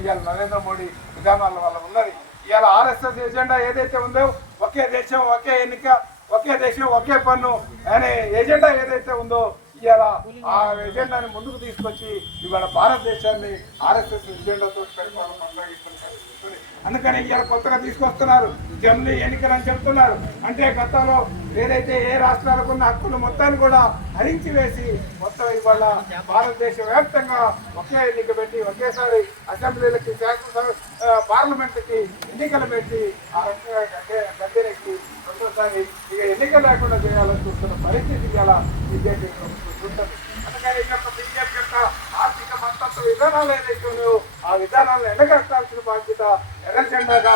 ఇవాళ నరేంద్ర మోడీ విధానాల వల్ల ఉన్నది. ఇవాళ ఆర్ఎస్ఎస్ ఎజెండా ఏదైతే ఉందో ఒకే దేశం ఒకే ఎన్నిక ఒకే దేశం ఒకే పన్ను అనే ఎజెండా ఏదైతే ఉందో ఇవాళ ఆ ఎజెండాని ముందుకు తీసుకొచ్చి ఇవాళ భారతదేశాన్ని ఆర్ఎస్ఎస్ ఎజెండాతో పెట్టుకోవడం కొనసాగిస్తున్నారు. అందుకని ఇవాళ కొత్తగా తీసుకొస్తున్నారు జమిలీ ఎన్నికలు అని చెప్తున్నారు. అంటే గతంలో ఏదైతే ఏ రాష్ట్రాలకు ఉన్న హక్కులు మొత్తాన్ని కూడా హరించి వేసి మొత్తం ఇవాళ భారతదేశ వ్యాప్తంగా ఒకే ఎన్నిక పెట్టి ఒకేసారి అసెంబ్లీలకి శాసనసభ పార్లమెంట్కి ఎన్నికలు పెట్టి ఆ రకంగా గద్దెనెక్కి రెండోసారి ఇక ఎన్నికలు లేకుండా చేయాలని చూస్తున్న పరిస్థితి ఇవాళ బీజేపీ ఉంటుంది. అందుకని ఈ యొక్క బీజేపీ యొక్క ఆర్థిక మనస్తత్వ విధానాలు ఏదైతే ఉన్నాయో ఆ విధానాలను ఎండగట్టాల్సిన బాధ్యత ఎర్ర జెండాగా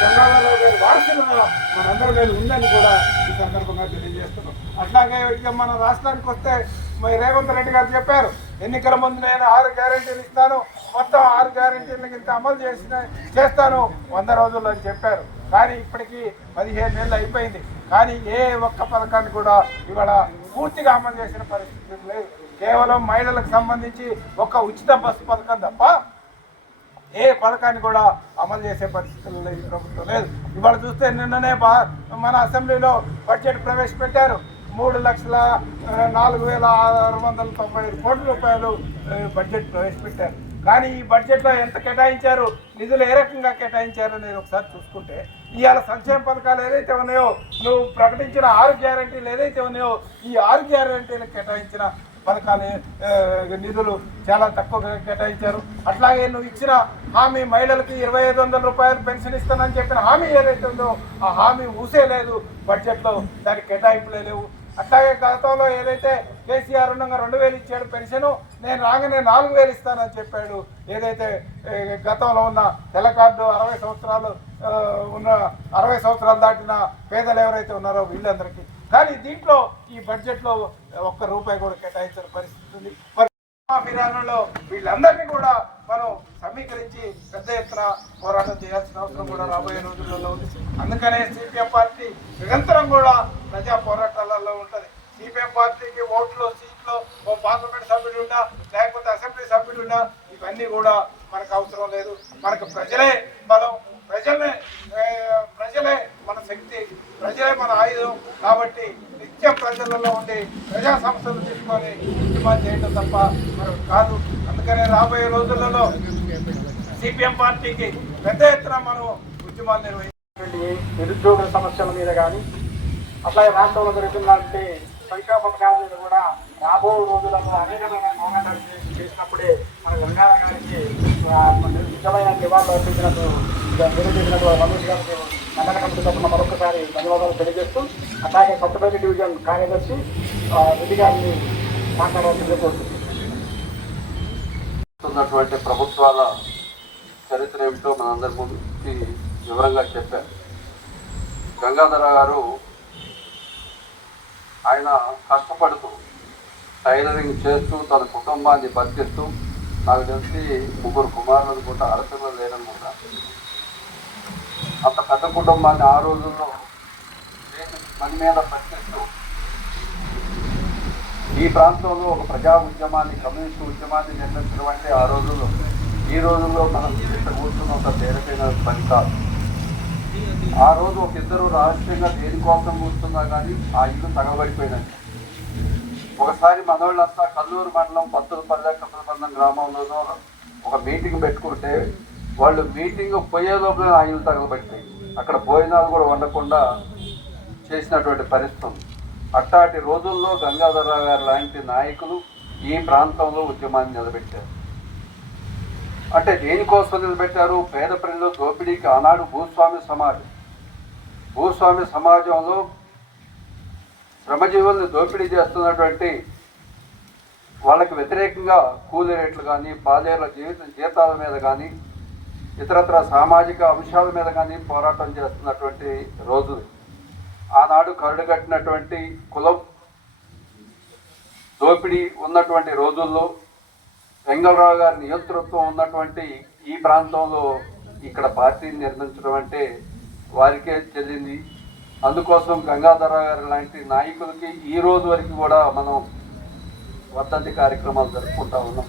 గంగాధరరావు గారి వారసులుగా మనందరూ నేను ఉందని కూడా ఈ సందర్భంగా తెలియజేస్తున్నాం. అట్లాగే ఇక మన రాష్ట్రానికి వస్తే రేవంత్ రెడ్డి గారు చెప్పారు ఎన్నికల ముందు నేను 6 గ్యారెంటీలు ఇస్తాను, మొత్తం 6 గ్యారెంటీలకు ఇంత అమలు చేస్తాను 100 రోజుల్లో అని చెప్పారు. కానీ ఇప్పటికీ 15 నెలలు అయిపోయింది. కానీ ఏ ఒక్క పథకాన్ని కూడా ఇవాళ పూర్తిగా అమలు చేసిన పరిస్థితి లేదు. కేవలం మహిళలకు సంబంధించి ఒక ఉచిత బస్సు పథకం తప్ప ఏ పథకాన్ని కూడా అమలు చేసే పరిస్థితుల్లో ఈ ప్రభుత్వం లేదు. ఇవాళ చూస్తే నిన్ననే మన అసెంబ్లీలో బడ్జెట్ ప్రవేశపెట్టారు. 3,04,695 కోట్ల రూపాయలు బడ్జెట్ ప్రవేశపెట్టారు. కానీ ఈ బడ్జెట్లో ఎంత కేటాయించారు, నిధులు ఏ రకంగా కేటాయించారో నేను ఒకసారి చూసుకుంటే ఇవాళ సంక్షేమ పథకాలు ఏదైతే ఉన్నాయో నువ్వు ప్రకటించిన 6 గ్యారెంటీలు ఏదైతే ఉన్నాయో ఈ 6 గ్యారెంటీలకు కేటాయించిన పథకాలు నిధులు చాలా తక్కువగా కేటాయించారు. అట్లాగే నువ్వు ఇచ్చిన హామీ మహిళలకి 2,500 రూపాయలు పెన్షన్ ఇస్తానని చెప్పిన హామీ ఏదైతే ఉందో ఆ హామీ ఊసేలేదు, బడ్జెట్లో దానికి కేటాయింపులే లేవు. అట్లాగే గతంలో ఏదైతే కేసీఆర్ ఉండగా 2,000 ఇచ్చాడు పెన్షన్, నేను రాగానే 4,000 ఇస్తానని చెప్పాడు. ఏదైతే గతంలో ఉన్న తెల్ల కార్డు 60 సంవత్సరాలు ఉన్న 60 సంవత్సరాలు దాటిన పేదలు ఎవరైతే ఉన్నారో వీళ్ళందరికీ. కానీ దీంట్లో ఈ బడ్జెట్లో ఒక్క రూపాయి కూడా కేటాయించిన పరిస్థితి ఉంది. విధానంలో వీళ్ళందరినీ కూడా మనం సమీకరించి పెద్ద ఎత్తున పోరాటం చేయాల్సిన అవసరం కూడా రాబోయే రోజులలో ఉంది. అందుకనే సిపిఎం పార్టీ నిరంతరం కూడా ప్రజా పోరాటాలలో ఉంటుంది. సిపిఎం పార్టీకి ఓట్లు సీట్లు ఓ పార్లమెంట్ సభ్యుడు ఉన్నా లేకపోతే అసెంబ్లీ సభ్యుడు ఉన్నా ఇవన్నీ కూడా మనకు అవసరం లేదు. మనకు ప్రజలే బలం, ప్రజలే మన శక్తి, ప్రజలే మన ఆయుధం. కాబట్టి నిత్యం ప్రజలలో ఉండి ప్రజా సమస్యలు తీసుకొని ఉద్యమాలు చేయడం తప్ప మనకు కాదు. అందుకనే రాబోయే రోజులలో సిపిఎం పార్టీకి పెద్ద ఎత్తున మనం ఉద్యమాలు నిర్వహించినటువంటి నిరుద్యోగుల సమస్యల మీద కానీ అట్లాగే రాష్ట్రంలో జరుగుతున్నటువంటి సంక్షేమ పథకాల మీద కూడా రాబో రోజులలో అనేకమైన పోరాటాలు చేసినప్పుడే మన గంగాధర్ గారికి నిజమైన నివాళులు అర్పించినట్టు తెలియజేసినట్టు రమేష్ గారికి మండల కమిటీ తరఫున మరొకసారి ధన్యవాదాలు తెలియజేస్తూ అట్లాగే కొత్తపల్లి డివిజన్ కార్యదర్శి రెడ్డి గారిని మాట్లాడాల్సిందే కోరుతున్నటువంటి ప్రభుత్వాల చరిత్ర ఏమిటో మనందరి ముందుకి వివరంగా చెప్పారు. గంగాధరరావు గారు ఆయన కష్టపడుతూ టైలరింగ్ చేస్తూ తన కుటుంబాన్ని బతికిస్తూ నాకు తెలిసి 3 కుమారులు అనుకుంటా, ఆడపిల్లలు లేరనుకుంటా. అంత పెద్ద కుటుంబాన్ని ఆ రోజుల్లో పని మీద బతికిస్తూ ఈ ప్రాంతంలో ఒక ప్రజా ఉద్యమాన్ని కమ్యూనిస్టు ఉద్యమాన్ని నిర్మించడం అంటే ఆ రోజుల్లో ఈ రోజుల్లో మనం కూర్చున్న ఒక తేలికైన పని కాదు. ఆ రోజు ఒక ఇద్దరు రహస్యంగా దేనికోసం కూర్చున్నా కానీ ఆ ఇల్లు తగబడిపోయినట్టు. ఒకసారి మనోళ్ళంతా కల్లూరు మండలం కప్పలపల్లి గ్రామంలోనూ ఒక మీటింగ్ పెట్టుకుంటే వాళ్ళు మీటింగ్ పోయే లోపల ఆ ఇల్లు తగలబడిపోయి అక్కడ భోజనాలు కూడా వండకుండా చేసినటువంటి పరిస్థితి. అట్టాటి రోజుల్లో గంగాధరరావు గారు లాంటి నాయకులు ఈ ప్రాంతంలో ఉద్యమాన్ని నిలబెట్టారు. అంటే దేనికోసం నిలబెట్టారు? పేద ప్రజలు దోపిడీకి ఆనాడు భూస్వామి సమాజంలో శ్రమజీవుల్ని దోపిడీ చేస్తున్నటువంటి వాళ్ళకి వ్యతిరేకంగా కూలీ రేట్లు కానీ పాలేర్ల జీతాల మీద కానీ ఇతరత్ర సామాజిక అంశాల మీద కానీ పోరాటం చేస్తున్నటువంటి రోజులు. ఆనాడు కరుడుగట్టినటువంటి కులం దోపిడీ ఉన్నటువంటి రోజుల్లో వెంగళరావు గారి నియంతృత్వం ఉన్నటువంటి ఈ ప్రాంతంలో ఇక్కడ పార్టీని నిర్మించడం అంటే వారికే చెల్లింది. అందుకోసం గంగాధరరావు గారి లాంటి నాయకులకి ఈ రోజు వరకు కూడా మనం వర్ధంతి కార్యక్రమాలు జరుపుకుంటా ఉన్నాం.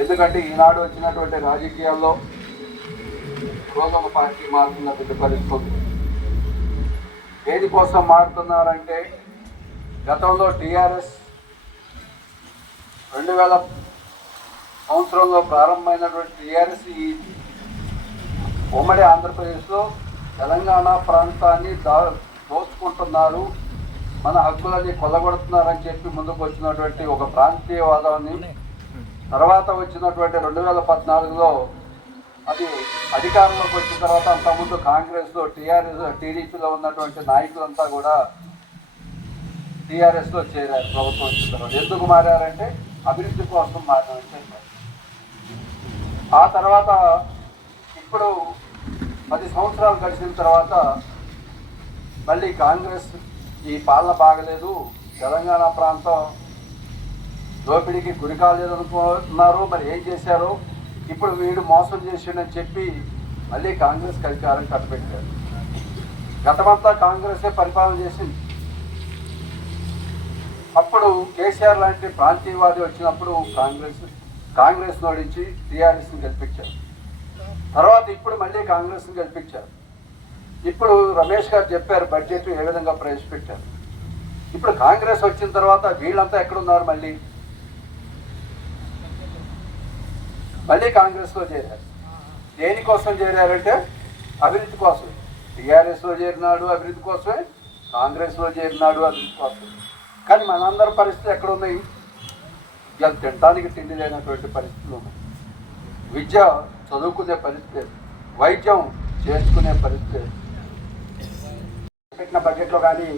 ఎందుకంటే ఈనాడు వచ్చినటువంటి రాజకీయాల్లో రోజొక పార్టీ మారుతున్నటువంటి పరిస్థితి. దేనికోసం మారుతున్నారంటే గతంలో టీఆర్ఎస్ 2000 సంవత్సరంలో ప్రారంభమైనటువంటి టీఆర్ఎస్ ఈ ఉమ్మడి ఆంధ్రప్రదేశ్లో తెలంగాణ ప్రాంతాన్ని దోచుకుంటున్నారు, మన హక్కులని కొల్లగొడుతున్నారని చెప్పి ముందుకు వచ్చినటువంటి ఒక ప్రాంతీయవాదాన్ని, తర్వాత వచ్చినటువంటి 2014లో అది అధికారంలోకి వచ్చిన తర్వాత అంతకుముందు కాంగ్రెస్లో టీడీపీలో ఉన్నటువంటి నాయకులంతా కూడా టీఆర్ఎస్లో చేరారు. ప్రభుత్వం వచ్చిన తర్వాత ఎందుకు మారారంటే అభివృద్ధి కోసం మారారని చెప్పారు. ఆ తర్వాత ఇప్పుడు 10 సంవత్సరాలు గడిచిన తర్వాత మళ్ళీ కాంగ్రెస్ ఈ పాలన బాగలేదు, తెలంగాణ ప్రాంతం దోపిడీకి గురి కాలేదనుకుంటున్నారు, మరి ఏం చేశారు, ఇప్పుడు వీడు మోసం చేసిండని చెప్పి మళ్ళీ కాంగ్రెస్ అధికారం కట్టబెట్టారు. గతమంతా కాంగ్రెసే పరిపాలన చేసింది. అప్పుడు కేసీఆర్ లాంటి ప్రాంతీయవాది వచ్చినప్పుడు కాంగ్రెస్ ఓడించి టీఆర్ఎస్ని గెలిపించారు. తర్వాత ఇప్పుడు మళ్ళీ కాంగ్రెస్ని గెలిపించారు. ఇప్పుడు రమేష్ గారు చెప్పారు బడ్జెట్ ఏ విధంగా ప్రవేశపెట్టారు. ఇప్పుడు కాంగ్రెస్ వచ్చిన తర్వాత వీళ్ళంతా ఎక్కడున్నారు, మళ్ళీ కాంగ్రెస్లో చేరారు. దేనికోసం చేరారంటే అభివృద్ధి కోసం. టీఆర్ఎస్లో చేరినాడు అభివృద్ధి కోసమే, కాంగ్రెస్లో చేరినాడు అభివృద్ధి కోసమే. కానీ మనందరి పరిస్థితి ఎక్కడ ఉన్నాయి? ఇవాళ తినడానికి తిండి లేనటువంటి పరిస్థితులు ఉన్నాయి. విద్య చదువుకునే పరిస్థితి, వైద్యం చేసుకునే పరిస్థితి. పెట్టిన బడ్జెట్లో కానీ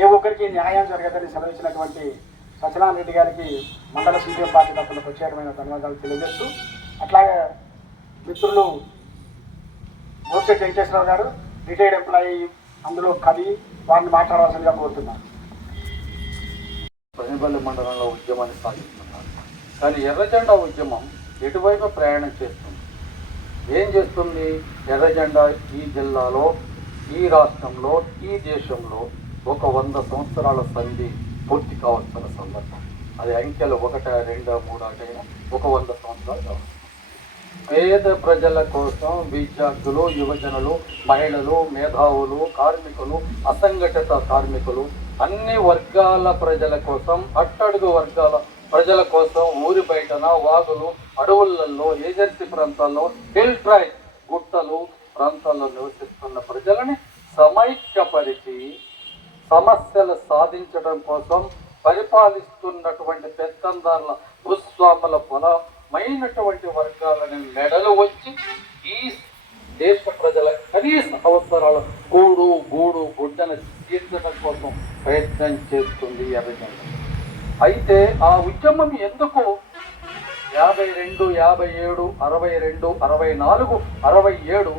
ఏ ఒక్కరికి న్యాయం జరగదని సెలవిచ్చినటువంటి సత్యనారాయణ రెడ్డి గారికి మండల సిపిఎం పార్టీ తరఫున ప్రత్యేకమైన ధన్యవాదాలు తెలియజేస్తూ, అట్లాగే మిత్రులు మోసెట్ వెంకటేశ్వరరావు గారు రిటైర్డ్ ఎంప్లాయీ, అందులో కవి, వారిని మాట్లాడవలసిందిగా కోరుతున్నారు. పనిపల్లి మండలంలో ఉద్యమాన్ని సాగిస్తున్నారు. కానీ ఎర్రజెండా ఉద్యమం ఎటువైపు ప్రయాణం చేస్తుంది? ఏం చేస్తుంది? ఎర్రజెండా ఈ జిల్లాలో, ఈ రాష్ట్రంలో, ఈ దేశంలో ఒక 100 సంవత్సరాల సంధి పూర్తి కావాల్సిన సందర్భం. అది అంకెలు 1, 2, 3 అయినా ఒక 100 సంవత్సరాలు కావాలి. పేద ప్రజల కోసం విద్యార్థులు, యువజనులు, మహిళలు, మేధావులు, కార్మికులు, అసంఘటిత కార్మికులు, అన్ని వర్గాల ప్రజల కోసం, అట్టడుగు వర్గాల ప్రజల కోసం ఊరి బయటన, వాగులు, అడవులలో, ఏజెన్సీ ప్రాంతాల్లో, హిల్ ట్రైబ్ గుట్టలు ప్రాంతాల్లో నివసిస్తున్న ప్రజలని సమైక్యపరిచి సమస్యలు సాధించడం కోసం పరిపాలిస్తున్నటువంటి పెత్తందారుల భూస్వాముల బలమైనటువంటి వర్గాలని మెడలు వచ్చి ఈ దేశ ప్రజల కనీస అవసరాల కూడు, గూడు, గుడ్డను తీర్చడం కోసం ప్రయత్నం చేస్తుంది ఎర్రజెండా. అయితే ఆ ఉద్యమం ఎందుకు 52, 57, 62, 64, 67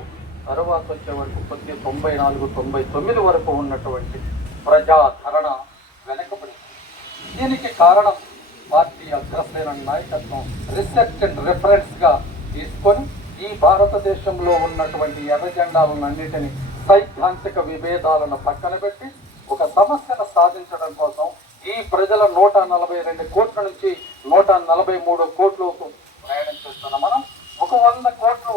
తర్వాత వచ్చే వరకు 94, 99 వరకు ఉన్నటువంటి ప్రజాధరణ వెనకబడింది. దీనికి కారణం పార్టీ అగ్రశ్రేణ నాయకత్వం రీసెర్చ్ అండ్ రిఫరెన్స్గా తీసుకొని ఈ భారతదేశంలో ఉన్నటువంటి ఎర్రజెండాలన్నింటినీ సైద్ధాంతిక విభేదాలను పక్కన పెట్టి ఒక సమస్యను సాధించడం కోసం ఈ ప్రజల 142 కోట్ల నుంచి 143 కోట్లకు ప్రయాణం చేస్తున్న మనం, ఒక 100 కోట్లు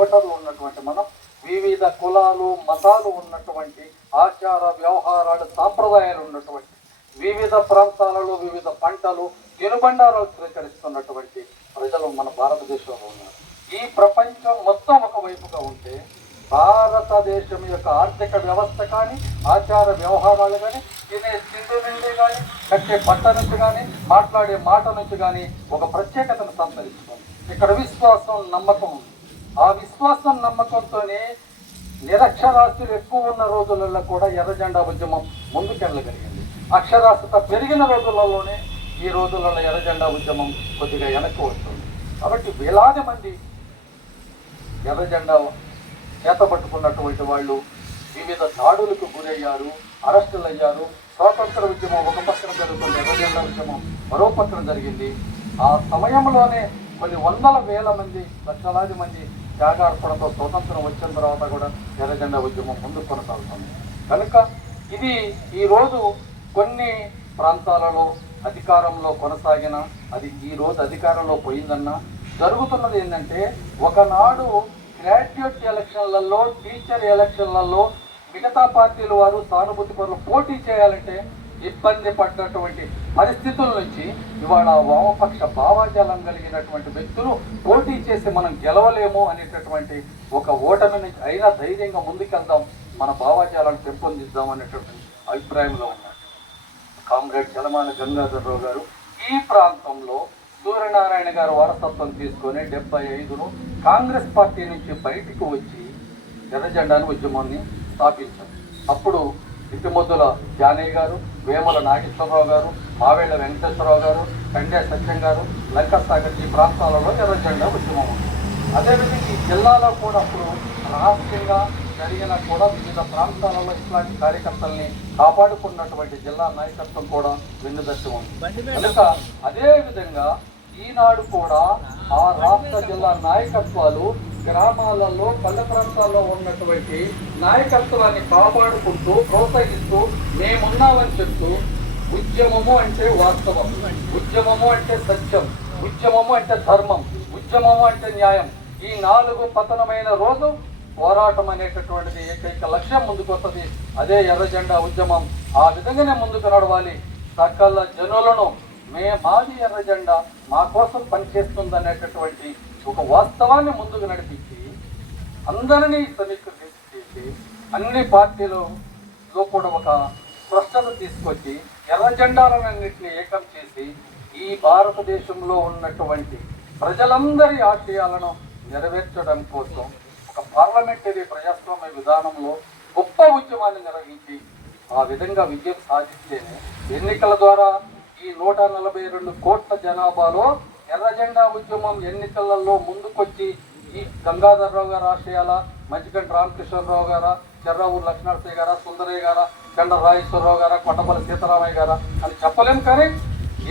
ఓటర్లు ఉన్నటువంటి మనం, వివిధ కులాలు, మతాలు ఉన్నటువంటి, ఆచార వ్యవహారాలు, సాంప్రదాయాలు ఉన్నటువంటి, వివిధ ప్రాంతాలలో వివిధ పంటలు, తినుబండారాలు స్వీకరిస్తున్నటువంటి ప్రజలు మన భారతదేశంలో ఉన్నారు. ఈ ప్రపంచం మొత్తం ఒకవైపుగా ఉంటే భారతదేశం యొక్క ఆర్థిక వ్యవస్థ కానీ, ఆచార వ్యవహారాలు కానీ, తినే తిండి నుండి కానీ, కట్టే బట్ట నుంచి కానీ, మాట్లాడే మాట నుంచి కానీ ఒక ప్రత్యేకతను సంతరిస్తుంది. ఇక్కడ విశ్వాసం, నమ్మకం ఉంది. ఆ విశ్వాసం, నమ్మకంతోనే నిరక్షరాస్యులు ఎక్కువ ఉన్న రోజులలో కూడా ఎర్రజెండా ఉద్యమం ముందుకెళ్ళగలిగింది. అక్షరాస్యత పెరిగిన రోజులలోనే ఈ రోజులలో ఎర్రజెండా ఉద్యమం కొద్దిగా వెనక్కి వస్తుంది. కాబట్టి వేలాది మంది ఎర్రజెండా చేతపట్టుకున్నటువంటి వాళ్ళు వివిధ దాడులకు గురయ్యారు, అరెస్టులు అయ్యారు. స్వాతంత్ర ఉద్యమం ఒక పక్కన జరుగుతుంది, ఎర్రజెండా ఉద్యమం మరో పక్కన జరిగింది. ఆ సమయంలోనే కొన్ని 100,000 మంది, లక్షలాది మంది త్యాగార్పణతో స్వతంత్రం వచ్చిన తర్వాత కూడా ఎర్రజెండా ఉద్యమం ముందుకు కొనసాగుతుంది. కనుక ఇది ఈరోజు కొన్ని ప్రాంతాలలో అధికారంలో కొనసాగిన, అది ఈరోజు అధికారంలో పోయిందన్నా, జరుగుతున్నది ఏంటంటే, ఒకనాడు గ్రాడ్యుయేట్ ఎలక్షన్లలో, టీచర్ ఎలక్షన్లలో మిగతా పార్టీల వారు సానుభూతి పరులు పోటీ చేయాలంటే ఇబ్బంది పడ్డటువంటి పరిస్థితుల నుంచి ఇవాళ వామపక్ష భావాజాలం కలిగినటువంటి వ్యక్తులు పోటీ చేసి మనం గెలవలేము అనేటటువంటి ఒక ఓటమి నుంచి అయినా ధైర్యంగా ముందుకెళ్దాం, మన భావాజాలను పెంపొందిద్దాం అనేటువంటి అభిప్రాయంలో ఉన్నారు కామ్రేడ్ చలమాల గంగాధరరావు గారు. ఈ ప్రాంతంలో సూర్యనారాయణ గారు వారసత్వం తీసుకొని 75ను కాంగ్రెస్ పార్టీ నుంచి బయటికి వచ్చి ఎర్రజెండాను ఉద్యమాన్ని స్థాపించారు. అప్పుడు ఇటుముద్దుల జానయ్య గారు, వేముల నాగేశ్వరరావు గారు, మావేళ్ల వెంకటేశ్వరరావు గారు, కండే సత్యం గారు, లంకసాగర్ ఈ ప్రాంతాలలో ఎర్రజెండా ఉద్యమం ఉంది. అదేవిధంగా ఈ జిల్లాలో కూడా అప్పుడు రహస్యంగా జరిగిన కూడా వివిధ ప్రాంతాలలో ఇట్లాంటి కార్యకర్తల్ని కాపాడుకున్నటువంటి జిల్లా నాయకత్వం కూడా వెన్నుదట్టి ఉంది. కనుక అదే విధంగా ఈనాడు కూడా ఆ రాష్ట్ర జిల్లా నాయకత్వాలు గ్రామాలలో, పల్లె ప్రాంతాల్లో ఉన్నటువంటి నాయకత్వాన్ని కాపాడుకుంటూ, ప్రోత్సహిస్తూ, మేమున్నామని చెప్తూ, ఉద్యమము అంటే వాస్తవం, ఉద్యమము అంటే సత్యం, ఉద్యమము అంటే ధర్మం, ఉద్యమము అంటే న్యాయం, ఈ 4 పతనమైన రోజు పోరాటం అనేటటువంటిది ఏకైక లక్ష్యం ముందుకు వస్తుంది. అదే ఎర్రజెండా ఉద్యమం. ఆ విధంగానే ముందుకు నడవాలి. సకల జనులను మాది ఎర్రజెండా మా కోసం పనిచేస్తుంది అనేటటువంటి ఒక వాస్తవాన్ని ముందుకు నడిపించి అందరినీ సమీకరించి అన్ని పార్టీలలో కూడా ఒక స్పష్టత తీసుకొచ్చి ఎర్రజెండాలన్నింటినీ ఏకం చేసి ఈ భారతదేశంలో ఉన్నటువంటి ప్రజలందరి ఆశయాలను నెరవేర్చడం కోసం ఒక పార్లమెంటరీ ప్రజాస్వామ్య విధానంలో గొప్ప ఉద్యమాన్ని నిర్వహించి ఆ విధంగా విజయం సాధిస్తేనే ఎన్నికల ద్వారా ఈ 142 కోట్ల జనాభాలో ఎర్రజెండా ఉద్యమం ఎన్నికలలో ముందుకొచ్చి ఈ గంగాధరరావు గారు ఆశయాల, మంచికంటి రామకృష్ణరావు గారా, చెర్రావూరు లక్ష్మణరావు గారా, సుందరయ్య గారా, కండ రాజేశ్వరరావు గారా, కొట్టపల్లి సీతారామయ్య గారా అని చెప్పలేం. కానీ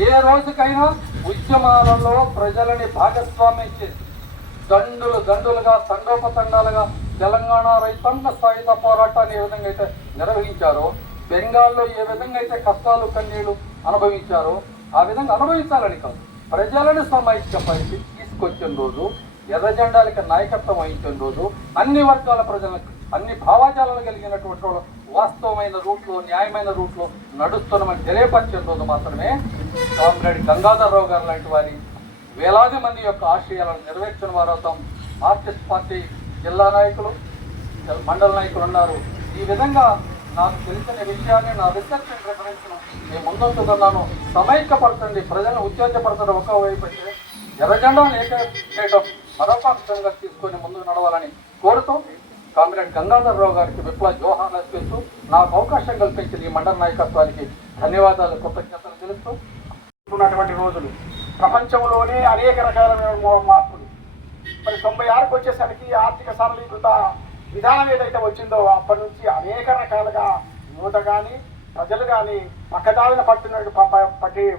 ఏ రోజుకైనా ఉద్యమాలలో ప్రజలని భాగస్వామ్యం చేసి దండులుగా తండోపతండాలుగా తెలంగాణ రైతాంగ సాయుధ పోరాటాన్ని ఏ విధంగా అయితే నిర్వహించారో, బెంగాల్లో ఏ విధంగా అయితే కష్టాలు కన్నీళ్లు అనుభవించారో ఆ విధంగా అనుభవించాలని కాదు, ప్రజలను సమైక్యపరిచి తీసుకొచ్చిన రోజు, ఎర్రజెండాలకి నాయకత్వం వహించిన రోజు, అన్ని వర్గాల ప్రజలకు, అన్ని భావాజాలను కలిగినటువంటి వాస్తవమైన రూట్లో, న్యాయమైన రూట్లో నడుస్తున్నామని తెలియపరిచిన రోజు మాత్రమే కామ్రేడ్ గంగాధరరావు గారు లాంటి వారి వేలాది మంది యొక్క ఆశయాలను నెరవేర్చిన వారవుతాం. మార్క్సిస్ట్ పార్టీ జిల్లా నాయకులు, మండల నాయకులు ఉన్నారు. ఈ విధంగా నాకు తెలిసిన విషయాన్ని, నా రీసెర్చ్ అండ్ రిఫరెన్స్ను నేను ముందుంటున్నాను. సమైక్యపరచండి, ప్రజలను ఉత్తేజపరచడం ఒకవైపు అయితే ఎర్రజెండాను ఏకైక మరొక అంశంగా తీసుకొని ముందుకు నడవాలని కోరుతూ కామ్రేడ్ గంగాధరరావు గారికి విప్లవ జోహార్లు అర్పిస్తూ నాకు అవకాశం కల్పించిన ఈ మండల నాయకత్వానికి ధన్యవాదాలు, కృతజ్ఞతలు తెలుస్తూ ఉన్నటువంటి రోజులు ప్రపంచంలోనే అనేక రకాలైన మార్పులు. మరి 96కు వచ్చేసరికి ఆర్థిక సరళీకృత విధానం ఏదైతే వచ్చిందో అప్పటి నుంచి అనేక రకాలుగా యువత కానీ, ప్రజలు కానీ పక్కదారిన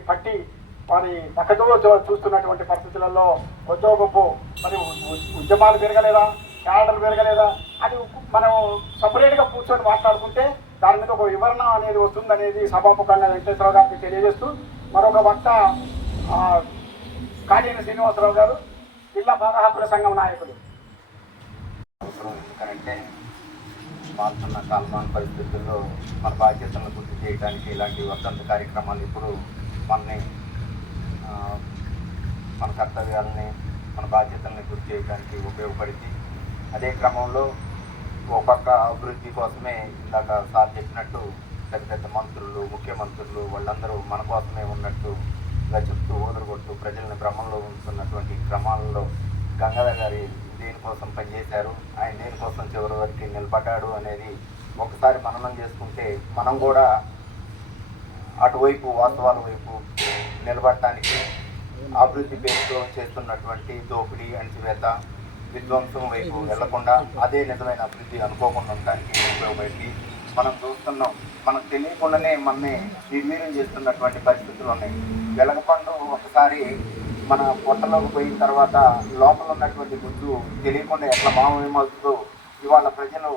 పట్టి వారి పక్కదో చూస్తున్నటువంటి పరిస్థితులలో కొద్దో గొప్ప మరి ఉద్యమాలు పెరగలేదా, క్యాడర్లు పెరగలేదా అది మనం సపరేట్గా కూర్చొని మాట్లాడుకుంటే దాని మీద ఒక వివరణ అనేది వస్తుందనేది సభాముఖంగా వెంకటేశ్వరరావు గారికి తెలియజేస్తూ, మరొక వక్త కాళీని శ్రీనివాసరావు గారు, జిల్లా బాల హక్కుల సంఘం నాయకులు. ఎందుకంటే మారుతున్న కాలమాన పరిస్థితుల్లో మన బాధ్యతలను గుర్తు చేయడానికి ఇలాంటి వర్ధంత కార్యక్రమాలు ఇప్పుడు మన కర్తవ్యాలని, మన బాధ్యతల్ని గుర్తు చేయడానికి ఉపయోగపడింది. అదే క్రమంలో ఒక పక్క అభివృద్ధి కోసమే ఇందాక సార్ చెప్పినట్టు పెద్ద పెద్ద మంత్రులు, ముఖ్యమంత్రులు వాళ్ళందరూ మన కోసమే ఉన్నట్టుగా చెప్తూ ఓదరగొట్టు ప్రజల్ని భ్రమంలో ఉంచుతున్నటువంటి క్రమాలలో గంగాధర్ గారి దేనికోసం పనిచేశారు, ఆయన దేనికోసం చివరి వరకు నిలబడ్డాడు అనేది ఒకసారి మననం చేసుకుంటే మనం కూడా అటువైపు వాస్తవాల వైపు నిలబడటానికి, అభివృద్ధి పేరుతో చేస్తున్నటువంటి దోపిడీ, అణచివేత, విధ్వంసం వైపు వెళ్లకుండా అదే నిజమైన అభివృద్ధి అనుకోకుండా ఉండడానికి ఉపయోగపడి మనం చూస్తున్నాం. మనకు తెలియకుండానే మనని నిర్వీర్యం చేస్తున్నటువంటి పరిస్థితులు ఉన్నాయి. వెలగపండు ఒకసారి మన పొట్టలోకి పోయిన తర్వాత లోపల ఉన్నటువంటి గుడ్డు తెలియకుండా ఎట్లా మామూలుతో ఇవాళ ప్రజలు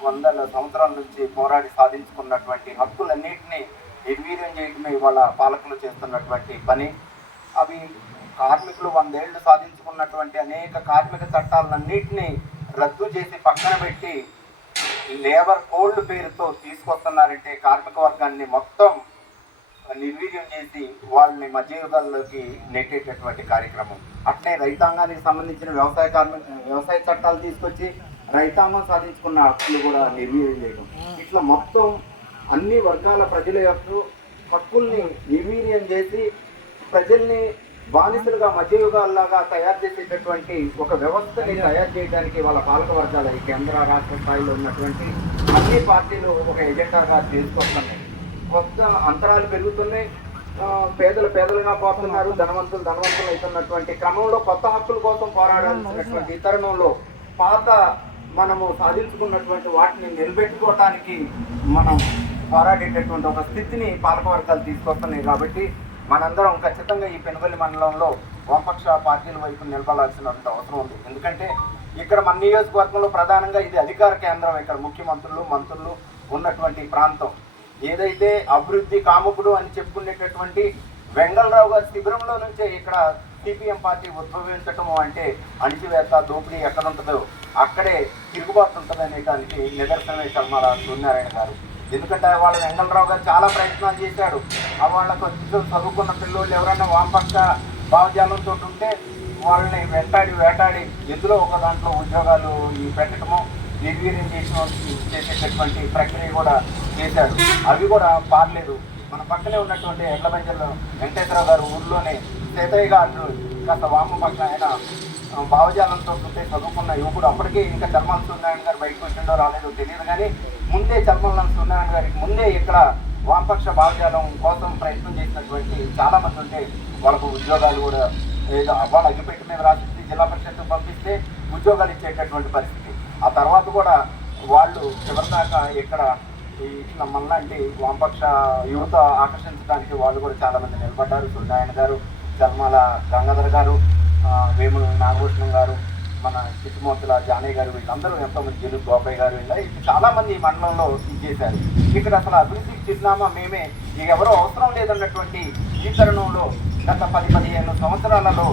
వందల సంవత్సరాల నుంచి పోరాడి సాధించుకున్నటువంటి హక్కులన్నింటినీ నిర్వీర్యం చేయడమే ఇవాళ పాలకులు చేస్తున్నటువంటి పని. అవి కార్మికులు 100 ఏళ్ళు సాధించుకున్నటువంటి అనేక కార్మిక చట్టాలన్నింటినీ రద్దు చేసి పక్కన పెట్టి లేబర్ కోడ్ పేరుతో తీసుకొస్తున్నారంటే కార్మిక వర్గాన్ని మొత్తం నిర్వీర్యం చేసి వాళ్ళని మధ్యయుగాల్లోకి నెట్టేటటువంటి కార్యక్రమం. అట్లే రైతాంగానికి సంబంధించిన వ్యవసాయ చట్టాలు తీసుకొచ్చి రైతాంగం సాధించుకున్న హక్కులు కూడా నిర్వీర్యం చేయడం, ఇట్లా మొత్తం అన్ని వర్గాల ప్రజల యొక్క హక్కుల్ని నిర్వీర్యం చేసి ప్రజల్ని బానిసలుగా మధ్యయుగాల్లాగా తయారు చేసేటటువంటి ఒక వ్యవస్థని తయారు చేయడానికి వాళ్ళ పాలక వర్గాల ఈ కేంద్ర రాష్ట్ర స్థాయిలో ఉన్నటువంటి అన్ని పార్టీలు ఒక ఎజెండాగా తీసుకొస్తున్నాయి. కొత్త అంతరాలు పెరుగుతున్నాయి, పేదలుగా పోతున్నారు, ధనవంతులు అవుతున్నటువంటి క్రమంలో కొత్త హక్కుల కోసం పోరాడాల్సినటువంటి తరుణంలో పాత మనము సాధించుకున్నటువంటి వాటిని నిలబెట్టుకోవటానికి మనం పోరాడేటటువంటి ఒక స్థితిని పాలక వర్గాలు తీసుకొస్తున్నాయి. కాబట్టి మనందరం ఖచ్చితంగా ఈ పెనుగొల్లి మండలంలో వామపక్ష పార్టీల వైపు నిలబడాల్సినంత అవసరం ఉంది. ఎందుకంటే ఇక్కడ మన నియోజకవర్గంలో ప్రధానంగా ఇది అధికార కేంద్రం. ఇక్కడ ముఖ్యమంత్రులు మంత్రులు ఉన్నటువంటి ప్రాంతం. ఏదైతే అభివృద్ధి కాముకుడు అని చెప్పుకునేటటువంటి వెంగళరావు గారి శిబిరంలో నుంచే ఇక్కడ సిపిఎం పార్టీ ఉద్భవించటము అంటే అణిచివేత దోపిడీ ఎక్కడ ఉంటుందో అక్కడే తిరుగుబాటు ఉంటుందనే దానికి నిదర్శనమే చల్మాల సూర్యనారాయణ గారు. ఎందుకంటే వాళ్ళ వెంగళరావు గారు చాలా ప్రయత్నాలు చేశాడు. వాళ్ళకు చదువుకున్న పిల్లలు ఎవరైనా వామపక్ష భావజాలంతో ఉంటే వాళ్ళని వేటాడి ఎందులో ఒక దాంట్లో ఉద్యోగాలు పెట్టడము నిర్వీర్యం చేసేటటువంటి ప్రక్రియ కూడా చేశాడు. అవి కూడా పారలేదు. మన పక్కనే ఉన్నటువంటి ఎడ్లబంజల్లో వెంకటేశ్వరరావు గారు ఊర్లోనే సేతయ్య గారు కాస్త వామపక్ష ఆయన భావజాలంతో ఉంటే చదువుకున్న యువకుడు. అప్పటికే ఇంకా చల్మాల సూర్యనారాయణ గారు బయటకు వచ్చిండో రాలేదో తెలియదు, కానీ ముందే చల్మాల సూర్యనారాయణ గారికి ముందే ఇక్కడ వామపక్ష భావజాలం కోసం ప్రయత్నం చేసినటువంటి చాలామంది ఉంటే వాళ్ళకు ఉద్యోగాలు కూడా ఏదో వాళ్ళ అగ్గిపెట్టి మీద రాసి జిల్లా పరిషత్ పంపిస్తే ఉద్యోగాలు ఇచ్చేటటువంటి పరిస్థితి. ఆ తర్వాత కూడా వాళ్ళు చివరిదాకా ఇక్కడ ఇట్లా మనలాంటి వామపక్ష యువత ఆకర్షించడానికి వాళ్ళు కూడా చాలామంది నిలబడ్డారు. సూర్యనారాయణ గారు, చల్మాల గంగాధర్ గారు, వేముల నాగభూషణం గారు, మన చిట్టుమూర్తుల జానయ్య గారు, వీళ్ళందరూ ఎంతోమంది జలుగు గోపయ్య గారు వీళ్ళ చాలామంది ఈ మండలంలో చేశారు. ఇక్కడ అసలు అభివృద్ధికి చిరునామా మేమే, ఎవరో అవసరం లేదన్నటువంటి ఈ తరుణంలో గత 10-15 సంవత్సరాలలో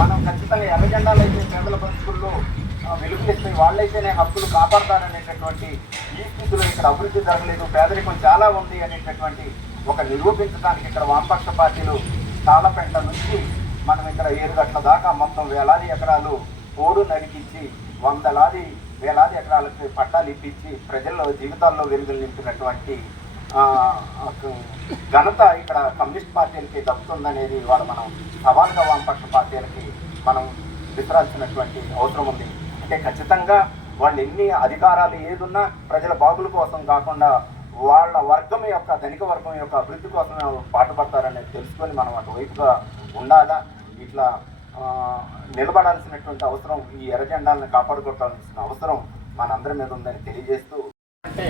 మనం ఖచ్చితంగా ఎర్ర జెండాలు అయితే పేదల బతుకుల్లో వెలుగునిస్తాయి, వాళ్ళైతేనే హక్కులు కాపాడతారనేటటువంటి ఈ స్థితిలో ఇక్కడ అభివృద్ధి జరగలేదు, పేదరికం చాలా ఉంది అనేటటువంటి ఒక నిరూపించడానికి ఇక్కడ వామపక్ష పార్టీలు తాళపెంట నుంచి మనం ఇక్కడ ఏరుగట్ల దాకా మొత్తం వేలాది ఎకరాలు పోడు నరికించి వేలాది ఎకరాలకు పట్టాలు ఇప్పించి ప్రజల్లో జీవితాల్లో వెలుగులు నింపినటువంటి ఘనత ఇక్కడ కమ్యూనిస్ట్ పార్టీలకి దక్కుతుందనేది వాళ్ళు మనం సవాలుగా వామపక్ష పార్టీలకి మనం విసరాల్సినటువంటి అవసరం ఉంది. అంటే ఖచ్చితంగా వాళ్ళు ఎన్ని అధికారాలు ఏదున్నా ప్రజల బాగుల కోసం కాకుండా వాళ్ళ వర్గం యొక్క ధనిక వర్గం యొక్క అభివృద్ధి కోసం పాటుపడతారనేది తెలుసుకొని మనం అటువైపుగా ఉండాలా, ఇట్లా నిలబడాల్సినటువంటి అవసరం, ఈ ఎర్ర జెండాలను కాపాడుకోవాల్సిన అవసరం మనందరి మీద ఉందని తెలియజేస్తూ, అంటే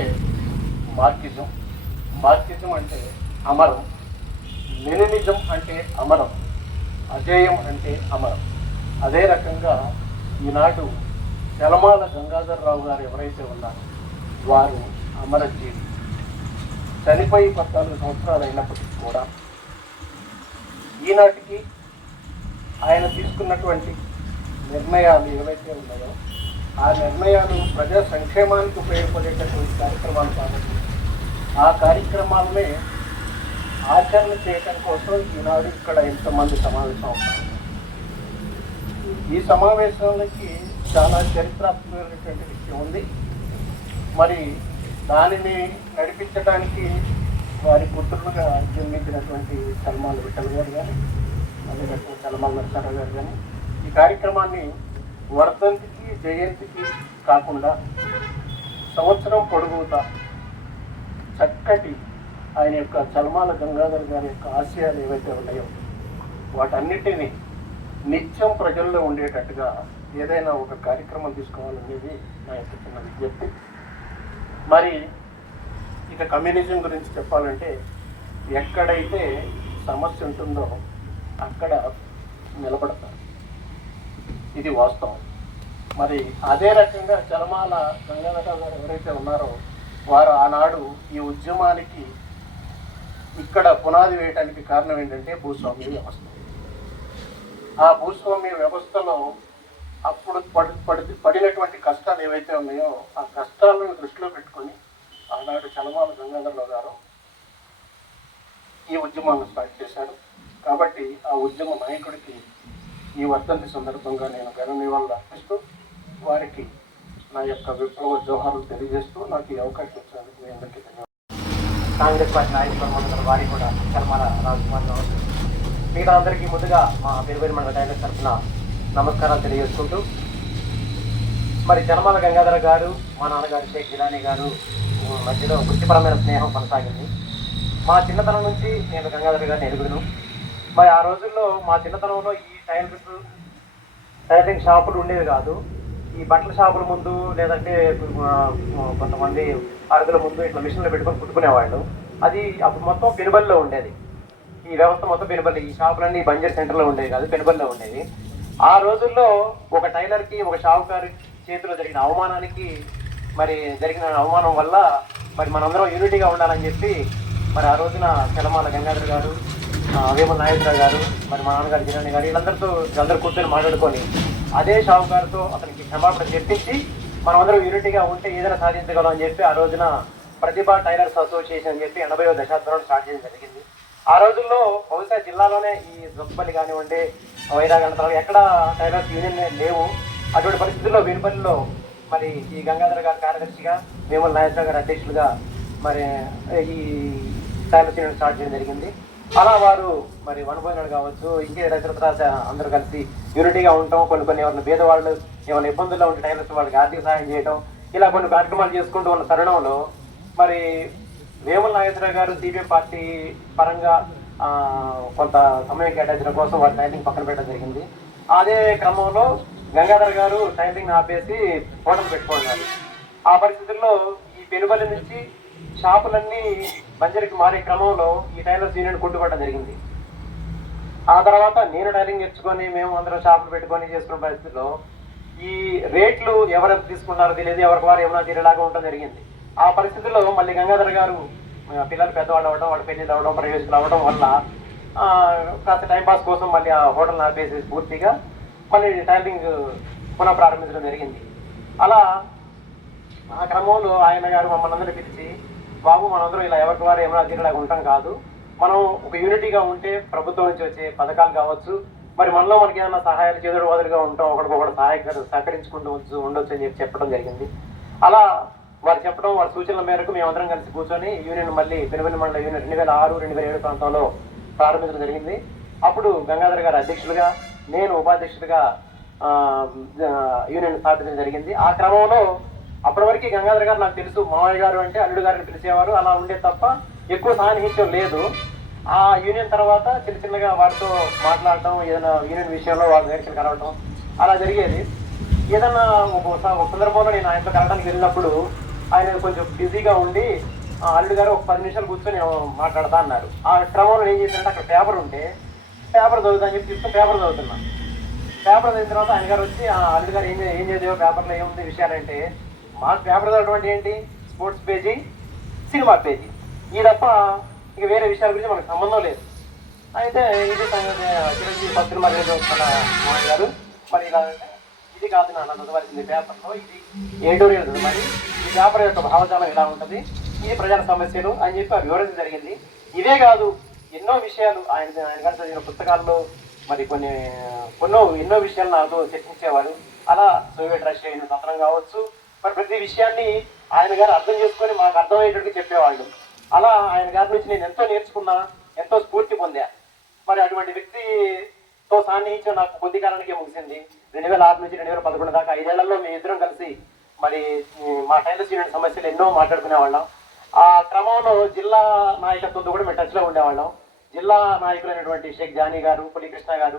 మార్క్సిజం అంటే అమరం, లెనినిజం అంటే అమరం, అజేయం అంటే అమరం. అదే రకంగా ఈనాడు చలమాల గంగాధరరావు గారు ఎవరైతే ఉన్నారో వారు అమరజీవి. చనిపోయి 14 సంవత్సరాలు అయినప్పటికీ కూడా ఈనాటికి ఆయన తీసుకున్నటువంటి నిర్ణయాలు ఏవైతే ఉన్నాయో ఆ నిర్ణయాలు ప్రజా సంక్షేమానికి ఉపయోగపడేటటువంటి కార్యక్రమాలు కాబట్టి ఆ కార్యక్రమాలనే ఆచరణ చేయడం కోసం ఈనాడు ఇక్కడ ఎంతమంది సమావేశం అవుతారు. ఈ సమావేశాలకి చాలా చరిత్రాత్మకమైనటువంటి విషయం ఉంది. మరి దానిని నడిపించడానికి వారి పుత్రులుగా జన్మించినటువంటి చల్మాల విఠల్ గారు కానీ, అదేవిధంగా చల్మాల నరసరావు గారు కానీ ఈ కార్యక్రమాన్ని వర్ధంతికి జయంతికి కాకుండా సంవత్సరం పొడుగుతా చక్కటి ఆయన యొక్క చల్మాల గంగాధర్ గారి యొక్క ఆశయాలు ఏవైతే ఉన్నాయో వాటన్నిటినీ నిత్యం ప్రజల్లో ఉండేటట్టుగా ఏదైనా ఒక కార్యక్రమం తీసుకోవాలనేది నా యొక్క చిన్న విజ్ఞప్తి. మరి ఇక కమ్యూనిజం గురించి చెప్పాలంటే ఎక్కడైతే సమస్య ఉంటుందో అక్కడ నిలబడతారు, ఇది వాస్తవం. మరి అదే రకంగా చలమాల గంగాధరరావు గారు ఎవరైతే ఉన్నారో వారు ఆనాడు ఈ ఉద్యమానికి ఇక్కడ పునాది వేయడానికి కారణం ఏంటంటే భూస్వామ్య వ్యవస్థ. ఆ భూస్వామ్య వ్యవస్థలో అప్పుడు పడినటువంటి కష్టాలు ఏవైతే ఉన్నాయో ఆ కష్టాలను దృష్టిలో పెట్టుకొని ఆనాడు చలమాల గంగాధరరావు గారు ఈ ఉద్యమాన్ని స్టార్ట్ చేశారు. కాబట్టి ఆ ఉద్యమ నాయకుడికి ఈ వర్ధంతి సందర్భంగా నేను ఘన నివాళులు అర్పిస్తూ వారికి నా యొక్క విప్లవ జోహార్లు తెలియజేస్తూ నాకు ఈ అవకాశం ఇచ్చినందుకు మీ అందరికీ ధన్యవాదాలు. కాంగ్రెస్ పార్టీ నాయకులు వారికి కూడా చలమాల రాజకుమార్ గారు మిగతా అందరికీ ముందుగా మా పెరువేరు మండల కాంగ్రెస్ తరఫున నమస్కారాలు తెలియజేసుకుంటూ, మరి చలమాల గంగాధర గారు మా నాన్నగారు షేక్ జిలానీ గారు మధ్యలో వృత్తిపరమైన స్నేహం కొనసాగింది. మా చిన్నతనం నుంచి నేను గంగాధర గారిని ఎరుగుదును. మరి ఆ రోజుల్లో మా చిన్నతనంలో ఈ టైలరింగ్ షాపులు ఉండేవి కాదు. ఈ బట్టల షాపుల ముందు లేదంటే కొంతమంది అరుగుల ముందు ఇట్లా మిషన్లు పెట్టుకొని కుట్టుకునేవాళ్ళు. అది అప్పుడు మొత్తం పెనుబడిలో ఉండేది. ఈ వ్యవస్థ మొత్తం పెనుబడి, ఈ షాపులన్నీ బంజర్ సెంటర్లో ఉండేవి కాదు, పెనుబడిలో ఉండేవి. ఆ రోజుల్లో ఒక టైలర్కి ఒక షాపుకారి చేతిలో జరిగిన అవమానం వల్ల మరి మనందరం యూనిటీగా ఉండాలని చెప్పి మరి ఆ రోజున చలమాల గంగాధర గారు, వేముల నాగేశ్వరరావు గారు, మరి మా నాన్నగారు జిలానీ గారు వీళ్ళందరూ కూర్చొని మాట్లాడుకొని అదే షాపుకారుతో అతనికి క్షమాపణ చెప్పించి మనమందరం యూనిటీగా ఉంటే ఏదైనా సాధించగలం అని చెప్పి ఆ రోజున ప్రతిభా టైలర్స్ అసోసియేషన్ అని చెప్పి 80వ దశాబ్దంలో స్టార్ట్ చేయడం జరిగింది. ఆ రోజుల్లో బహుశా జిల్లాలోనే ఈ జొప్పల్లి కానివ్వండి, వైరాగంటలో ఎక్కడ టైలర్స్ యూనియన్ లేవు. అటువంటి పరిస్థితుల్లో వెనుపల్లిలో మరి ఈ గంగాధర గారు కార్యదర్శిగా, వేముల నాగేశ్వరరావు గారు అధ్యక్షులుగా మరి ఈ టైలర్స్ యూనియన్ స్టార్ట్ చేయడం జరిగింది. అలా వారు మరి వనభోజనాలు కావచ్చు, ఇంకే రకరకాల అందరూ కలిసి యూనిటీగా ఉండటం, కొన్ని ఎవరైనా పేదవాళ్ళు ఏమైనా ఇబ్బందుల్లో ఉంటే టైలర్స్ వాళ్ళకి ఆర్థిక సహాయం చేయడం, ఇలా కొన్ని కార్యక్రమాలు చేసుకుంటూ ఉన్న తరుణంలో మరి వేముల నాగేశ్వరరావు గారు సిపిఎం పార్టీ పరంగా కొంత సమయం కేటాయించడం కోసం వారి టైలరింగ్ పక్కన పెట్టడం జరిగింది. అదే క్రమంలో గంగాధర గారు టైలరింగ్ ఆపేసి హోటల్ పెట్టుకోవాలి. ఆ పరిస్థితుల్లో ఈ పెనుబలి నుంచి షాపులన్నీ బంజరికి మారే క్రమంలో ఈ టైలర్స్ యూనియన్ కుంటుపడడం జరిగింది. ఆ తర్వాత నేను టైలరింగ్ నేర్చుకొని మేము అందరం షాపులు పెట్టుకొని చేసుకున్న పరిస్థితుల్లో ఈ రేట్లు ఎవరెంత తీసుకున్నారో తెలియదు, ఎవరికి వారు ఏమైనా తీరేలాగా ఉండడం జరిగింది. ఆ పరిస్థితుల్లో మళ్ళీ గంగాధర గారు పిల్లలు పెద్దవాళ్ళు అవ్వడం, వాళ్ళ పెళ్ళిళ్ళు అవ్వడం, ప్రవేశాలు అవ్వడం వల్ల కాస్త టైంపాస్ కోసం మళ్ళీ ఆ హోటల్ ఆపేసి పూర్తిగా మళ్ళీ టైలరింగ్ పునః ప్రారంభించడం జరిగింది. అలా ఆ క్రమంలో ఆయన గారు మమ్మల్ని అందరినీ పిలిచి, బాబు మనందరం ఇలా ఎవరికి వారు ఏమైనా తీరేలాగా ఉంటాం కాదు, మనం ఒక యూనిటీగా ఉంటే ప్రభుత్వం నుంచి వచ్చే పథకాలు కావచ్చు, మరి మనలో మనకి ఏమైనా సహాయాలు చేదుడు వదులుగా ఉంటాం, ఒకరికొకరు సహకరించుకుంటూ ఉండొచ్చు అని చెప్పడం జరిగింది. అలా వారు చెప్పడం, వారి సూచనల మేరకు మేమందరం కలిసి కూర్చొని యూనియన్ మళ్ళీ పెనుబలి మండల యూనియన్ 2006-2007 ప్రాంతంలో ప్రారంభించడం జరిగింది. అప్పుడు గంగాధర గారు అధ్యక్షులుగా, నేను ఉపాధ్యక్షులుగా యూనియన్ స్థాపించడం జరిగింది. ఆ క్రమంలో అప్పటి వరకు గంగాధర గారు నాకు తెలుసు, మామయ్య గారు అంటే అల్లుడు గారిని పిలిచేవారు, అలా ఉండే తప్ప ఎక్కువ సాన్నిహిత్యం లేదు. ఆ యూనియన్ తర్వాత చిన్నగా వారితో మాట్లాడటం, ఏదైనా యూనియన్ విషయంలో వాళ్ళ దగ్గరికి కలవటం అలా జరిగేది. ఏదన్నా ఒక సందర్భంలో నేను ఆయనతో కలవడానికి వెళ్ళినప్పుడు ఆయన కొంచెం బిజీగా ఉండి అల్లుడు గారు ఒక 10 నిమిషాలు కూర్చొని మాట్లాడతా అన్నారు. ఆ క్రమంలో ఏం చేశారంటే అక్కడ పేపర్ ఉంటే పేపర్ చదువుతా అని చెప్పి తీసుకుని పేపర్ చదువుతున్నా. పేపర్ చదివిన తర్వాత ఆయన గారు వచ్చి అల్లుడు గారు ఏం చదివో పేపర్లో ఏముంది విషయాలంటే, మాకు పేపర్ చదవడం ఏంటి, స్పోర్ట్స్ పేజీ, సినిమా పేజీ, ఈ తప్ప ఇక వేరే విషయాల గురించి మనకు సంబంధం లేదు. అయితే ఇది చిరంజీవి ఫస్ట్ సినిమా చదువుతున్న మామయ్య గారు, మరి ఇలా అంటే ఇది కాదు నాన్న చదవాల్సింది పేపర్లో, ఇది ఎడిటోరియల్ మరి ఈ పేపర్ యొక్క భావజాలం ఇలా ఉంటుంది, ఇది ప్రజల సమస్యలు అని చెప్పి వివరించడం జరిగింది. ఇవే కాదు, ఎన్నో విషయాలు ఆయన గారు చదివిన పుస్తకాల్లో మరి ఎన్నో విషయాలు నాతో చర్చించేవారు. అలా సోవియట్ రష్యా స్వతంత్రం కావచ్చు, మరి ప్రతి విషయాన్ని ఆయన గారు అర్థం చేసుకొని మాకు అర్థమయ్యేటట్టు చెప్పేవాళ్ళు. అలా ఆయన గారి నుంచి నేను ఎంతో నేర్చుకున్నా, ఎంతో స్ఫూర్తి పొందా. మరి అటువంటి వ్యక్తితో సాన్నిహిత్యం నాకు కొద్ది కాలానికే ముగిసింది. 2006 నుంచి 2011 దాకా 5 ఏళ్లలో మేము ఇద్దరం కలిసి మరి మా టైలర్స్ యూనియన్ సమస్యలు ఎన్నో మాట్లాడుకునేవాళ్ళం. ఆ క్రమంలో జిల్లా నాయకత్వంతో కూడా మేము టచ్లో ఉండేవాళ్ళం. జిల్లా నాయకులైనటువంటి షేక్ జానీ గారు, పులికృష్ణ గారు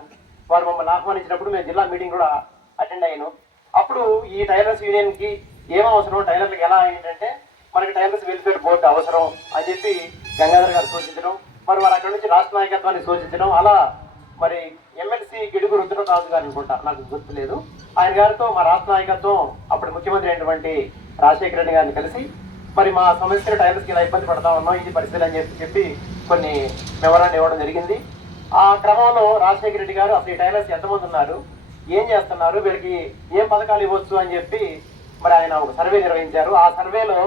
వారు మమ్మల్ని ఆహ్వానించినప్పుడు మేము జిల్లా మీటింగ్ కూడా అటెండ్ అయ్యాను. అప్పుడు ఈ టైలర్స్ యూనియన్కి ఏం అవసరం, టైలర్లకు ఎలా ఏంటంటే మనకి టైలర్స్ వెల్ఫేర్ బోర్డు అవసరం అని చెప్పి గంగాధర్ గారు సూచించడం, మరి వారు అక్కడ నుంచి రాష్ట్ర నాయకత్వాన్ని సూచించడం. అలా మరి ఎమ్మెల్సీ గిడుగు రుద్రరాజు గారు అనుకుంటా, నాకు గుర్తులేదు, ఆయన గారితో మా రాష్ట్ర నాయకత్వం అప్పుడు ముఖ్యమంత్రి అయినటువంటి రాజశేఖర రెడ్డి గారిని కలిసి మరి మా సమస్యలు టైలర్స్కి ఇలా ఇబ్బంది పడతా ఉన్నాం, ఇది పరిస్థితి అని చెప్పి కొన్ని వివరాన్ని ఇవ్వడం జరిగింది. ఆ క్రమంలో రాజశేఖర రెడ్డి గారు అసలు ఈ టైలర్స్ ఎంతమంది ఉన్నారు, ఏం చేస్తున్నారు, వీళ్ళకి ఏం పథకాలు ఇవ్వచ్చు అని చెప్పి మరి ఆయన ఒక సర్వే నిర్వహించారు. ఆ సర్వేలో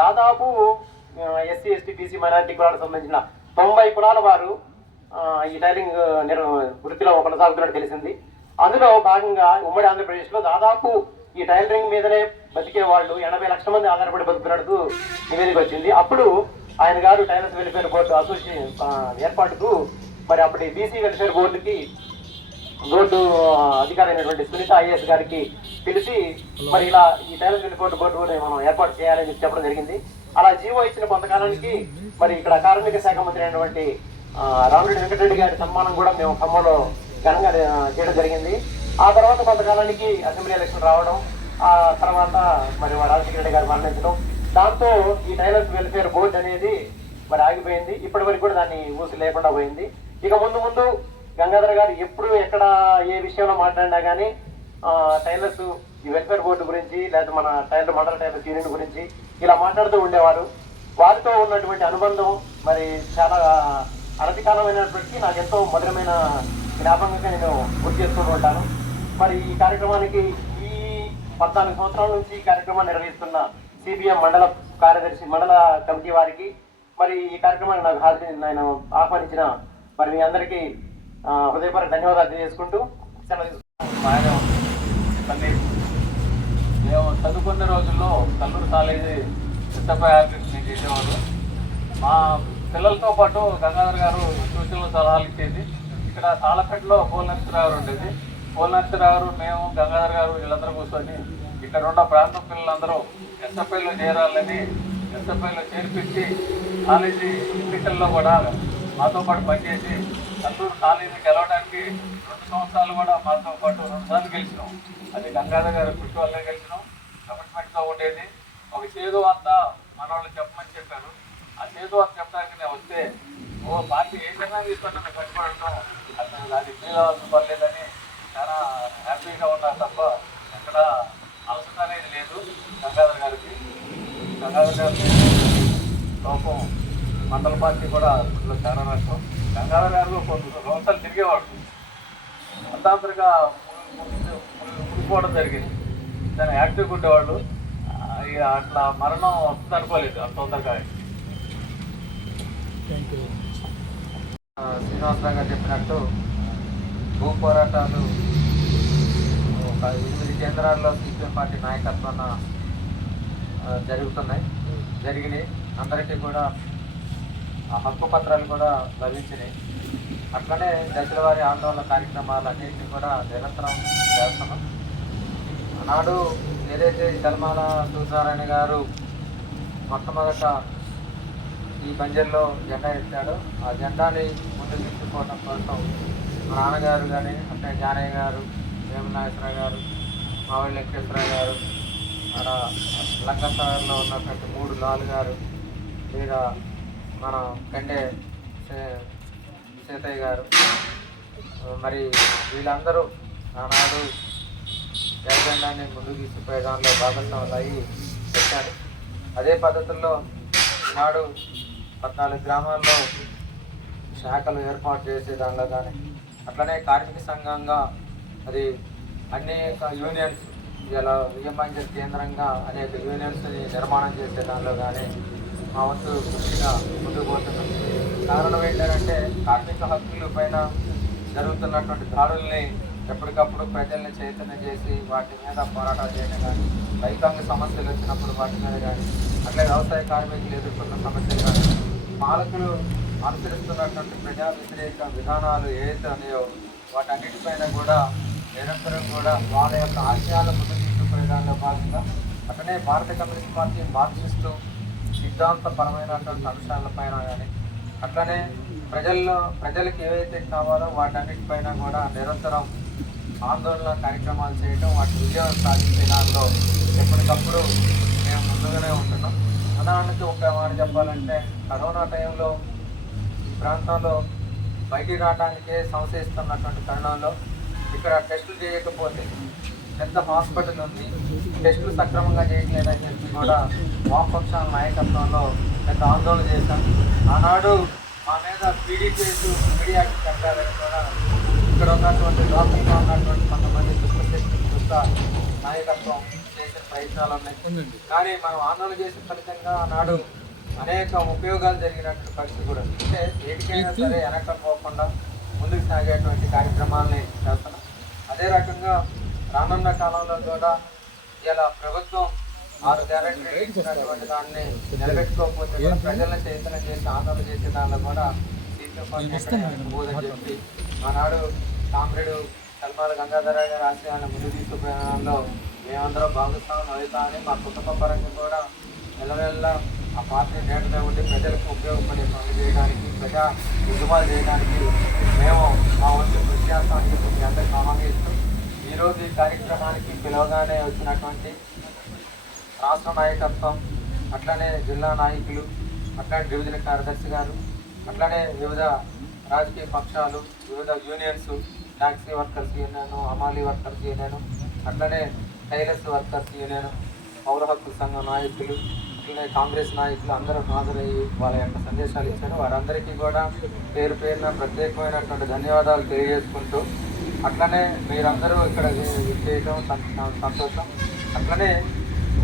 దాదాపు ఎస్సీ ఎస్టీ బీసీ మైనారిటీ కులాలకు సంబంధించిన 90 కులాల వారు ఈ టైలింగ్ వృత్తిలో కొనసాగుతున్నట్టు తెలిసింది. అందులో భాగంగా ఉమ్మడి ఆంధ్రప్రదేశ్లో దాదాపు ఈ టైలరింగ్ మీదనే బతికే వాళ్ళు 80 లక్షల మంది ఆధారపడి బతుకున్నట్టు నివేదిక వచ్చింది. అప్పుడు ఆయన గారు టైలర్స్ వెల్ఫేర్ బోర్డు అసోసియేషన్ ఏర్పాటుకు మరి అప్పటి బీసీ వెల్ఫేర్ బోర్డుకి బోర్డు అధికారి అయినటువంటి సునీత ఐఏఎస్ గారికి పిలిచి మరి ఇలా ఈ టైలర్స్ వెల్ఫేర్ బోర్డు మనం ఏర్పాటు చేయాలని చెప్పడం జరిగింది. అలా జీవో ఇచ్చిన కొంతకాలానికి మరి ఇక్కడ కార్మిక శాఖ మంత్రి అయినటువంటి రామిరెడ్డి వెంకటరెడ్డి గారి సన్మానం కూడా మేము ఖమ్మంలో ఘనంగా చేయడం జరిగింది. ఆ తర్వాత కొంతకాలానికి అసెంబ్లీ ఎలక్షన్ రావడం, ఆ తర్వాత మరి రాజశేఖర రెడ్డి గారు మరణించడం, దాంతో ఈ టైలర్స్ వెల్ఫేర్ బోర్డు అనేది మరి ఆగిపోయింది. ఇప్పటి వరకు కూడా దాన్ని ఊసి లేకుండా పోయింది. ఇక ముందు గంగాధర్ గారు ఎప్పుడు ఎక్కడ ఏ విషయంలో మాట్లాడినా కానీ టైలర్స్ ఈ వెల్ఫేర్ బోర్డు గురించి లేదా మన మండల టైలర్స్ యూనియన్ గురించి ఇలా మాట్లాడుతూ ఉండేవారు. వారితో ఉన్నటువంటి అనుబంధం మరి చాలా అనతికాలమైనప్పటికీ నాకు ఎంతో మధురమైన జ్ఞాపకంగా నేను గుర్తు చేసుకుంటూ ఉంటాను. మరి ఈ కార్యక్రమానికి ఈ 14 సంవత్సరాల నుంచి ఈ కార్యక్రమాన్ని నిర్వహిస్తున్న సిపిఎం మండల కార్యదర్శి మండల కమిటీ వారికి మరి ఈ కార్యక్రమాన్ని నాకు నేను ఆహ్వానించిన మరి మీ అందరికీ హృదయపూర్వక ధన్యవాదాలు తెలియజేసుకుంటూ మేము చదువుకున్న రోజుల్లో కల్లూరు కాలేజీ సిద్ధపై ఆర్టిస్ట్ చేసేవాళ్ళు. మా పిల్లలతో పాటు గంగాధర్ గారు సూచనలు సలహాలు ఇచ్చేది. ఇక్కడ తాళపేటలో పోల్ నరసింహరావు గారు ఉండేది. పోల్ నరసింహరావు గారు, మేము, గంగాధర్ గారు వీళ్ళందరూ కూర్చొని ఇక్కడ ఉన్న ప్రాంతం పిల్లలందరూ ఎస్ఎఫ్ఐలో చేరాలని ఎస్ఎఫ్ఐలో చేర్పించి కాలేజీ ఎన్నికల్లో కూడా మాతో పాటు పనిచేసి కల్లూరు కాలేజీ గెలవడానికి 2 సంవత్సరాలు కూడా మాతో పాటు 2 సార్లు గెలిచినాం. అది గంగాధర్ గారు కృషి వల్లే గెలిచినాం. కమిట్మెంట్తో ఉండేది. ఒక చేదు అంతా మన వాళ్ళు చెప్పమని చెప్పారు. ఆ చేదు అంత చెప్పడానికి నేను వస్తే పార్టీ ఏ విధంగా తీసుకున్నా కట్టుబడటం అసలు అది ఫీల్ అవ్వాల్సిన పర్లేదని చాలా హ్యాపీగా ఉన్నా తప్ప ఎక్కడ అలసట అనేది లేదు. గంగాధర్ గారికి లోపం మండల పార్టీ కూడా చాలా నష్టం. గంగాధర్ గారు కొన్ని సంవత్సరాలు తిరిగేవాడు, అర్థాంతరంగా ముగిపోవడం జరిగింది. దాన్ని యాక్టివ్గా ఉండేవాళ్ళు. అట్లా మరణం వస్తుంది అనుకోలేదు అంత తొందరగా. శ్రీనివాసరావు గారు చెప్పినట్టు భూ పోరాటాలు ఒక 8 కేంద్రాల్లో సిపిఎం పార్టీ నాయకత్వాన జరిగినాయి. అందరికీ కూడా ఆ హక్కు పత్రాలు కూడా లభించినాయి. అట్లనే దశల వారి ఆందోళన కార్యక్రమాలు అన్నింటినీ కూడా నిరంతరం చేస్తున్నాం. ఆనాడు ఏదైతే చలమాల సూర్యనారాయణ గారు మొట్టమొదట ఈ బంజర్లో జెండా ఎత్తాడో ఆ జెండాని ముందుకు తీసుకుపోవడం కోసం మా నాన్నగారు కానీ అట్లే జానయ్య గారు, వేమనాగేశ్వరరావు గారు, మావళి వెంకటేశ్వరరావు గారు, మన లంకసాగర్లో ఉన్నటువంటి 3 లాలు గారు, లేదా మన కండే సీతయ్య గారు, మరి వీళ్ళందరూ ఆనాడు జనజెండాన్ని ముందుకు తీసుకుపోయే దానిలో భాగస్వాములు అయ్యి పెట్టారు. అదే పద్ధతుల్లో నాడు 14 గ్రామాల్లో శాఖలు ఏర్పాటు చేసే దానిలో కానీ అట్లనే కార్మిక సంఘంగా అది అనేక యూనియన్స్ ఇలా విజయమంజర్ కేంద్రంగా అనేక యూనియన్స్ని నిర్మాణం చేసే దానిలో కానీ మా వంతు కృషిగా ముందుకు పోతున్నాం. కారణం ఏంటంటే కార్మిక హక్కుల పైన జరుగుతున్నటువంటి దాడుల్ని ఎప్పటికప్పుడు ప్రజల్ని చైతన్యం చేసి వాటి మీద పోరాటాలు చేయడం కానీ, రైతాంగ సమస్యలు వచ్చినప్పుడు వాటి మీద కానీ, అట్లే వ్యవసాయ కార్మికులు ఎదుర్కొన్న సమస్యలు కానీ, పాలకులు అనుసరిస్తున్నటువంటి ప్రజా వ్యతిరేక విధానాలు ఏదైతే ఉన్నాయో వాటన్నిటిపైన కూడా నిరంతరం కూడా వాళ్ళ యొక్క ఆశయాల ముందు తీసుకుపోయే దానిలో భాగంగా అట్లనే భారత కమ్యూనిస్ట్ పార్టీ మార్క్సిస్టు సిద్ధాంతపరమైనటువంటి అంశాలపైన కానీ అట్లనే ప్రజలకు ఏవైతే కావాలో వాటన్నిటిపైన కూడా నిరంతరం ఆందోళన కార్యక్రమాలు చేయడం, వాటి విజయం సాధించే దాంట్లో ఎప్పటికప్పుడు మేము ముందుగానే ఉంటున్నాం. ఉదాహరణకి ఒక మాట చెప్పాలంటే కరోనా టైంలో ఈ ప్రాంతంలో బయటికి రావడానికే సంశయిస్తున్నటువంటి తరుణంలో ఇక్కడ టెస్టులు చేయకపోతే పెద్ద హాస్పిటల్ ఉంది, టెస్టులు సక్రమంగా చేయట్లేదని చెప్పి కూడా వామపక్షాల నాయకత్వంలో పెద్ద ఆందోళన చేశాం. ఆనాడు మా మీద పీడీ కేసు మీడియాకి కట్టాలని కూడా ఇక్కడ ఉన్నటువంటి లోకల్గా ఉన్నటువంటి కొంతమంది దుష్ట నాయకత్వం చేసిన ప్రయత్నాలు ఉన్నాయి. కానీ మనం ఆందోళన చేసిన ఫలితంగా ఆనాడు అనేక ఉపయోగాలు జరిగినటువంటి పరిస్థితి కూడా అంటే ఏటికైనా సరే వెనకపోకుండా ముందుకు సాగేటువంటి కార్యక్రమాలని చేస్తున్నాం. అదే రకంగా రానున్న కాలంలో కూడా ఇలా ప్రభుత్వం 6 గ్యారెంటీలు ఇచ్చినటువంటి దాన్ని నిలబెట్టుకోకపోతే కూడా ప్రజలను చైతన్యం చేసి ఆందోళన చేసే దానిలో కూడా సీపీఎం పార్టీ పోదని చెప్పి ఆనాడు కామ్రేడు సల్మాల గంగాధర గారి ఆశయాన్ని ముందు తీసుకుపోయిన మేమందరం భాగస్వామ్యం అవుతామని మా కుటుంబ పరంగా కూడా నెలవేళ్ళ ఆ పార్టీ నేటగా ఉండి ప్రజలకు ఉపయోగపడే పనులు చేయడానికి ప్రజా ఉద్యమాలు చేయడానికి మేము మా వంతు కృషి చేస్తామని చెప్పి మీ అందరికీ హామీ ఇస్తూ ఈరోజు ఈ కార్యక్రమానికి పిలవగానే వచ్చినటువంటి రాష్ట్ర నాయకత్వం, అట్లనే జిల్లా నాయకులు, అట్లానే డివిజన్ కార్యదర్శి గారు, అట్లనే వివిధ రాజకీయ పక్షాలు, వివిధ యూనియన్స్, ట్యాక్సీ వర్కర్స్ యూనియన్, హమాలీ వర్కర్స్ యూనియన్, అట్లనే టైలర్స్ వర్కర్స్ యూనియన్, పౌర హక్కుల సంఘం నాయకులు, అట్లనే కాంగ్రెస్ నాయకులు అందరూ హాజరయ్యి వాళ్ళ యొక్క సందేశాలు ఇచ్చారు. వారందరికీ కూడా పేరు పేరున ప్రత్యేకమైనటువంటి ధన్యవాదాలు తెలియజేసుకుంటూ అట్లనే మీరందరూ ఇక్కడ చేయడం సంతోషం. అట్లనే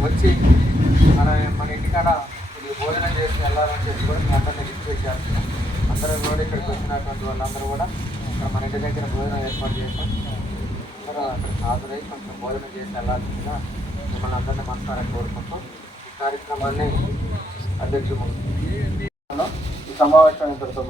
వచ్చి మన ఇంటికాడ ఇది భోజనం చేసి వెళ్ళాలని చెప్పి కూడా మీ అందరినీ రిక్వెస్ట్ చేస్తున్నాం. అందరూ కూడా ఇక్కడికి వచ్చినటువంటి వాళ్ళందరూ కూడా ఇక్కడ మన ఇంటి దగ్గర భోజనం ఏర్పాటు చేస్తాం. అందరూ అక్కడికి హాజరై కొంచెం భోజనం చేసి వెళ్ళాల్సిందిగా మిమ్మల్ని అందరినీ మనసారా కోరుకుంటాం. ఈ కార్యక్రమాన్ని అధ్యక్షుడు ఈ సమావేశం ఇంతటితో